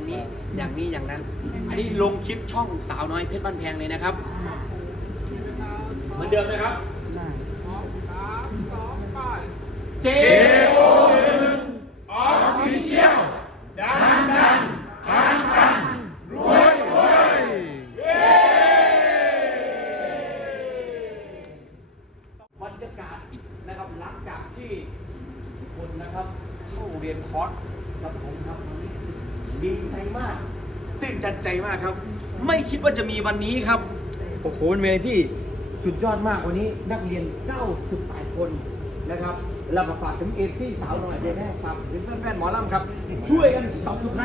อย่างนี้อย่างนี้อย่างนั้น อันนี้ลงคลิปช่องสาวน้อยเพชรบ้านแพงเลยนะครับ เหมือนเดิมนะครับเจโอออฟฟิเชียลดังดังปังปังรวยรวยบรรยากาศนะครับหลังจากที่ทุกคนนะครับเข้าเรียนคอร์สกับผมครับวันนี้รู้สึก ดีใจมาก ตื่นตันใจมากครับ ไม่คิดว่าจะมีวันนี้ครับ โอ้โหเป็นเวทีที่สุดยอดมากวันนี้นักเรียน 98 คนนะครับเรามาฝากถึงเอฟซีสาวหน่อยเดี๋ยวแม่ฝากถึงแฟนๆหมอลำครับ ช่วยกันสับสไคร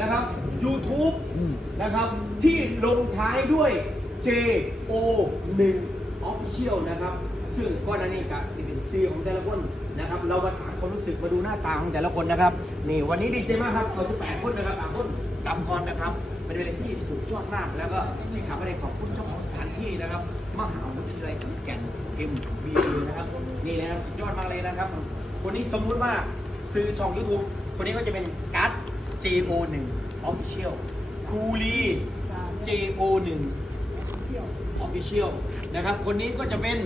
นะครับ YouTube นะครับ ที่ลงท้ายด้วย JO 1 Official นะครับ ซึ่งก้อนนานี้กับสิเป็นซีของแต่ละคนนะครับ เรามาถามความรู้สึกมาดูหน้าตาของแต่ละคนนะครับ นี่วันนี้ดีใจมากครับ เอา18คนนะครับต่างคนกำกรนะครับเป็นเวลาที่สุดยอดมาก แล้วก็ที่ขาไม่ได้ขอบคุณเจ้าของสถานที่นะครับ มหาวิทยาลัยขอนแก่น MB นะครับ นี่นะครับสุดยอดมากเลยนะครับ คนนี้สมมุติว่าซื้อช่อง YouTube คนนี้ก็จะเป็นกัส JO1 Official คูลี JO1 Official นะครับ คนนี้ก็จะเป็น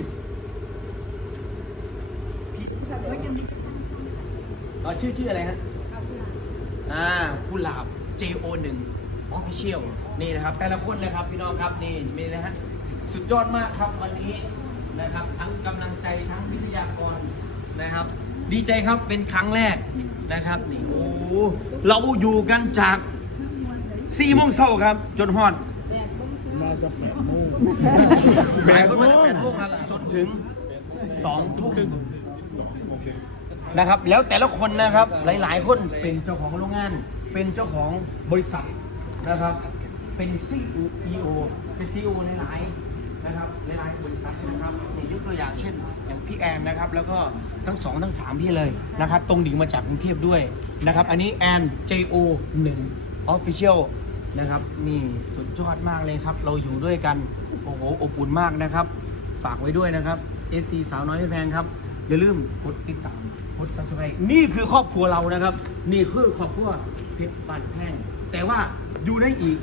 อ่อชื่อชื่ออะไรฮะอ่ากุหลาบ JO1 Official นี่นะครับ แต่ละคนนะครับพี่น้องครับนี่นี่นะฮะสุดยอดมากครับวันนี้นะครับ ทั้งกำลังใจทั้งวิทยากรนะครับ ดีใจครับเป็นครั้งแรกนะครับนี่โอ้โหเราอยู่กันจาก4โมงเช้าครับ จนฮอดมาจะแปดโมงแปดโมงแปดโมงครับจนถึงสองทุ่ม นะครับ แล้วแต่ละคนนะครับหลาย ๆ คนเป็นเจ้าของโรงงาน เป็นเจ้าของบริษัทนะครับ เป็นซีอีโอเป็นซีอหลายๆนะครับหลายๆบริษัทนะครับนี่ยกตัวอย่างเช่นอย่างพี่แอนนะครับแล้วก็ทั้งสองทั้งสามพี่เลยนะครับ ตรงดิ่งมาจากกรุงเทพด้วยนะครับ อันนี้แอน JO 1 Official นะครับนี่สุดยอดมากเลยครับ เราอยู่ด้วยกัน โอ้โหอบอุ่นมากนะครับ ฝากไว้ด้วยนะครับ FC สาวน้อยเพชรแพงครับ อย่าลืมกดติดตามกด subscribe นี่คือครอบครัวเรานะครับ นี่คือครอบครัวเพชรบ้านแพงแต่ว่าอยู่ในอีก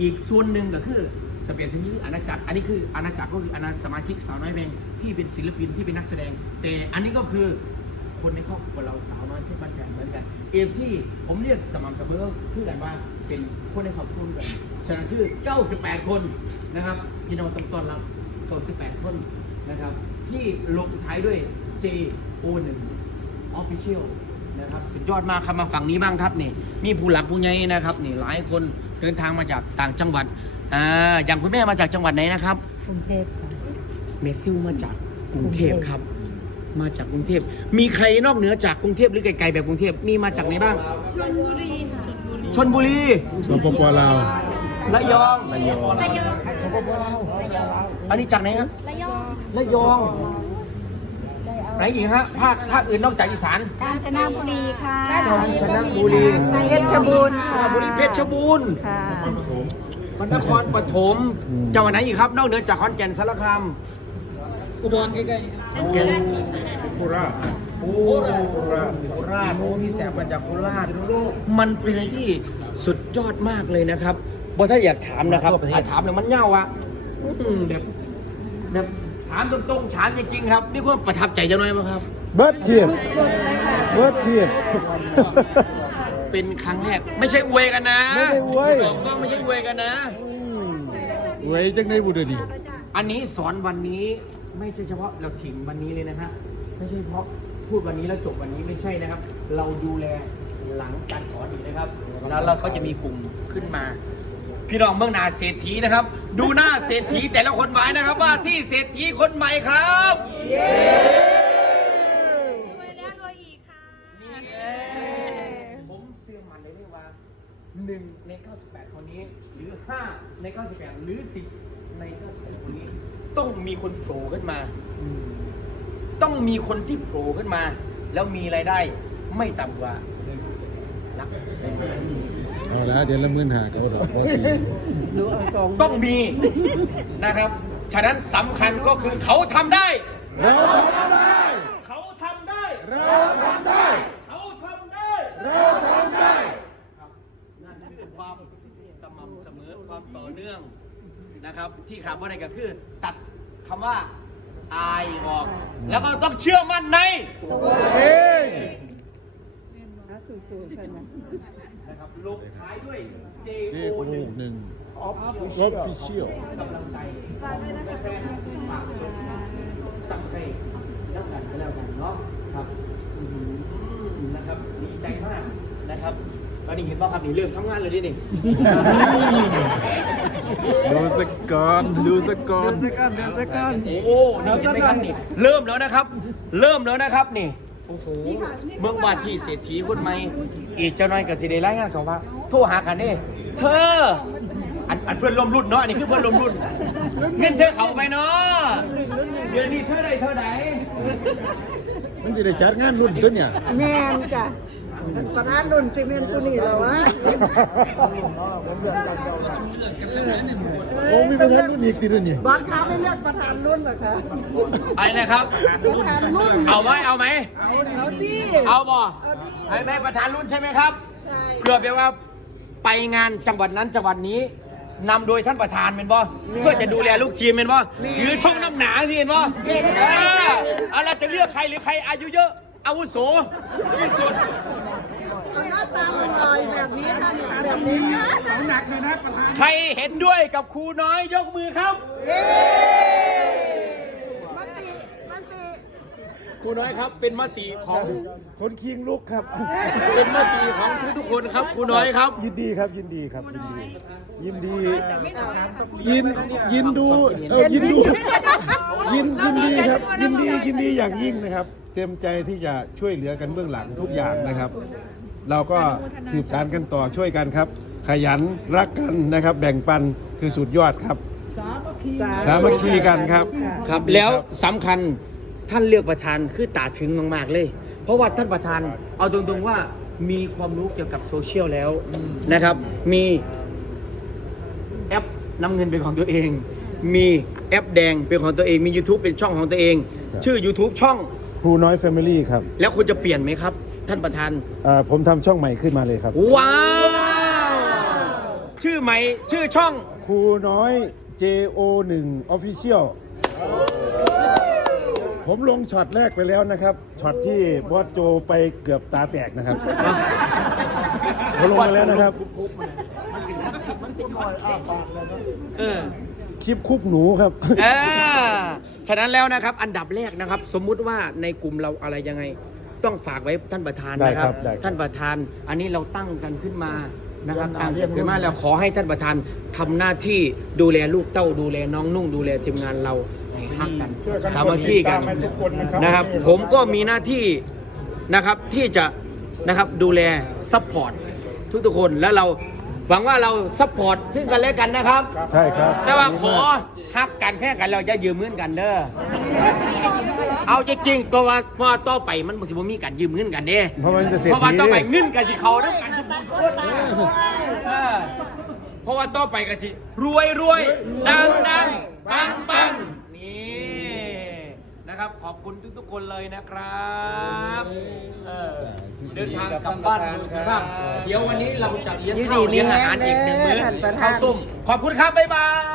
อีกส่วนหนึ่งก็คือจะเปลี่ยนที่อาณาจักร อันนี้คืออาณาจักรก็คืออาณาสมาชิกสาวน้อยเพงที่เป็นศิลปินที่เป็นนักแสดง แต่อันนี้ก็คือคนในครอบครัวเราสาวน้อยที่บ้านแพงเหมือนกันเอฟซีผมเรียกสม่ำเสมอคือกันว่าเป็นคนในครอบครัวกันฉะนั้นคือ 98 คนนะครับพี่น้องต้องต้อนรับ 98 คนนะครับ ที่ลงท้ายด้วย J O 1 Official นะครับสุดยอดมากครับมาฝั่งนี้บ้างครับนี่มีผู้หลักผู้ใหญ่นะครับนี่หลายคนเดินทางมาจากต่างจังหวัดอ่าอย่างคุณแม่มาจากจังหวัดไหนนะครับกรุงเทพค่ะเมซิลมาจากกรุงเทพครับ มาจากกรุงเทพมีใครนอกเหนือจากกรุงเทพหรือไกลๆแบบกรุงเทพมีมาจากไหนบ้าง ชลบุรีชลบุรีสปปลาวระยองระยองสปปลาวอันนี้จากไหนครับ ระยอง ระยองไหนอีกฮะภาคภาคอื่นนอกจากอีสานกาญจนบุรีค่ะกาญจนบุรีเพชรบูรณ์ค่ะบุรีเพชรบูรณ์ค่ะมันนครปฐมจังหวัดไหนอีกครับ นอกเหนือจากขอนแก่นสารคามอุดรใกล้ๆขอนแก่นโคราชโอ้โคราชโคราชโอ้พี่แสบมาจากโคราชมันเป็นอะไรที่สุดยอดมากเลยนะครับบอถ้าอยากถามนะครับถ้าถามเนี่ยมันเง่าอะอื้อหือแบบแบบ ถามตรงๆถามจริงๆครับ นี่ความประทับใจจะน้อยไหมครับ เบิร์ดเทียบเบิร์ดเทียบ เป็นครั้งแรกไม่ใช่อวยกันนะไม่ได้อวย บอกก็ไม่ใช่อวยกันนะไว้จังได้บุตรดีอันนี้สอนวันนี้ไม่ใช่เฉพาะเราถิ่งวันนี้เลยนะฮะไม่ใช่เพราะพูดวันนี้แล้วจบวันนี้ไม่ใช่นะครับ เราดูแลหลังการสอนอีกนะครับ แล้วเราก็จะมีกลุ่มขึ้นมา พี่น้องเมืองนาเศรษฐีนะครับ ดูหน้าเศรษฐีแต่ละคนไว้นะครับว่าที่เศรษฐีคนใหม่ครับรวยแล้วรวยอีกค่ะนี่ไงผมเชื่อมันเลยเรียกว่า1ใน 98 คนนี้ หรือ 5 ใน 98 หรือ 10 ใน 98 คนนี้ ต้องมีคนโผล่ขึ้นมา ต้องมีคนที่โผล่ขึ้นมา แล้วมีรายได้ไม่ต่ำกว่าหลักแสน เอาละเดือนละหมื่นหาเขาดอกรอาต้องมีนะครับ ฉะนั้นสำคัญก็คือเขาทำได้ เราทำได้เขาทำได้ เราทำได้เขาทำได้ เราทำได้คนั่นคือความสม่ำเสมอความต่อเนื่องนะครับ ที่ขาดว่าอะไรก็คือ ตัดคำว่าอายออก แล้วก็ต้องเชื่อมั่นในตัวเอง สู่ๆกันนะ นะครับลงท้ายด้วย J เอ้ O โอ้หนึ่งหนึ่งออฟรถพิเชียลกำลังใจแฟนๆฝากสั่งให้แล้วกันก็แล้วกันเนาะครับอื้อหือนะครับดีใจมากนะครับตอนนี้เห็นป่ะครับนี่เริ่มทำงานเลยดินี่ดูสกก่อนดูสกก่อน โอ้โหนี่เห็นไหมครับนี่เริ่มแล้วนะครับ เริ่มแล้วนะครับนี่ โอ้โหเบื้องบานที่เศรษฐีคนใหม่อีกเจ้าน้อยกับสิได้รายงานเขาว่า โทรหากันเด้เธอ อันอันเพื่อนร่วมรุ่นเนาะอันนี้คือเพื่อนร่วมรุ่นเงินเธอเขาไปเนาะเดือนนี้เธอใดเธอไหนมันจะได้จัดงานรุ่นตัวเนี่ยแมนจ้ะ ประธานรุ่นซีเมนต์กูนี่เหรอวะโอ้มีประธานรุ่นอีกทีด้วยนี่บอสค้าไม่เลือกประธานรุ่นเหรอคะอะไรนะครับ ประธานรุ่น เอาไหมเอาไหม เอาดิเอาบ่เอาดิให้แม่ประธานรุ่นใช่ไหมครับใช่เพื่อแปลว่าไปงานจังหวัดนั้นจังหวัดนี้นำโดยท่านประธานเป็นบ่เพื่อจะดูแลลูกทีมเป็นบ่ถือท่องน้ำหนาสิเป็นบ่เออเอาล่ะไรจะเลือกใครหรือใครอายุเยอะอาวุโสที่สุด เอาหน้าตาลอยแบบนี้ค่ะแบบนี้ใครเห็นด้วยกับครูน้อยยกมือครับเอ๊มันติมันติครูน้อยครับเป็นมติของคนคิงลุกครับ เป็นมติของทุกๆคนครับครูน้อยครับ ยินดีครับยินดีครับยินดี ยินดียินยินดูเออยินดูยินยินดีครับ ยินดียินดีอย่างยิ่งนะครับ เต็มใจที่จะช่วยเหลือกันเบื้องหลังทุกอย่างนะครับ เราก็สืบสานกันต่อช่วยกันครับ ขยันรักกันนะครับ แบ่งปันคือสุดยอดครับ สามัคคีกันครับ ครับแล้วสำคัญท่านเลือกประธานคือตาถึงมากๆเลย เพราะว่าท่านประธานเอาตรงๆว่ามีความรู้เกี่ยวกับโซเชียลแล้วนะครับ มีแอปนำเงินเป็นของตัวเอง มีแอปแดงเป็นของตัวเองมี YouTube เป็นช่องของตัวเองครับชื่อ YouTube ช่องครูน้อยแฟมิลี่ครับ แล้วคุณจะเปลี่ยนไหมครับ ท่านประธานอ่าผมทำช่องใหม่ขึ้นมาเลยครับ ว้าว ชื่อใหม่ชื่อช่อง ครูน้อย JO1 Official ผมลงช็อตแรกไปแล้วนะครับ ช็อตที่บอสโจไปเกือบตาแตกนะครับ ผมลงมาแล้วนะครับ เออ คลิปคุกหนูครับอ่าฉะนั้นแล้วนะครับ อันดับแรกนะครับ สมมุติว่าในกลุ่มเราอะไรยังไง ต้องฝากไว้ท่านประธานได้นะคครัรับบได้ครับท่านประธาน อันนี้เราตั้งกันขึ้นมานะครับตั้งกันขึ้นมาแล้วขอให้ท่านประธานทำหน้าที่ดูแลลูกเต้าดูแลน้องนุ่ง ดูแลทีมงานเราให้ฮักกันสามัคคีกันนะครับ ผมก็มีหน้าที่นะครับที่จะนะครับดูแลซัพพอร์ตทุกๆคนแล้วเราหวังว่าเราซัพพอร์ตซึ่งกันและกันนะครับ ใช่ครับ แต่ว่าขอฮักกันแค่กันเราจะยืมเงินกันเด้อ เอาจริงๆตัวว่าพอต่อไปมันบ่สิบ่มีการยืมเงินกันเด้เพราะมันจะเสียเพราะว่าทีต่อไปนี่เงินกันสิเขาน้ำกันทุกคนเออเพราะว่าต่อไปกันสิรวยรวยดังดังปังปังนี่นะครับขอบคุณทุกๆคนเลยนะครับเออเดินทางกลับบ้านโดยสุภาพเดี๋ยววันนี้เราจะเลี้ยงข้าวเลี้ยงอาหารอีกหนึ่งมื้อข้าวต้มขอบคุณครับบ๊ายบาย